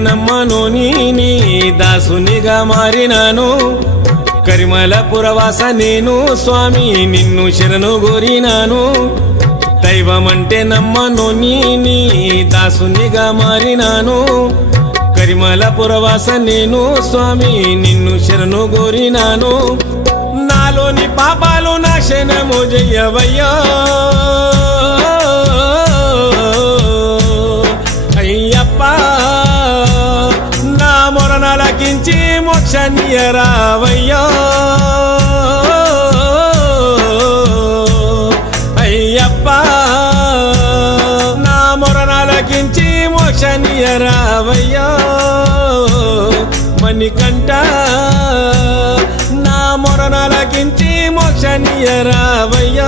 నమ్మను నీ దాసునిగా మారినాను కరిమల పురవాస నేను స్వామి నిన్ను శరణు గోరినాను దైవమంటే నమ్మను నీ దాసునిగా మారినాను కరిమల పురవాస నేను స్వామి నిన్ను శరణు గోరినాను నాలోని పాపాలు నాశనము జయ్యవయ్యా అయ్యప్ప నా మొరనలకించి మోక్షనియరావయ్యా అయ్యప్ప నా మొరనలకించి మోక్షనియరావయ్యా మణికంఠ నా మొరనలకించి మోక్షనియరావయ్యా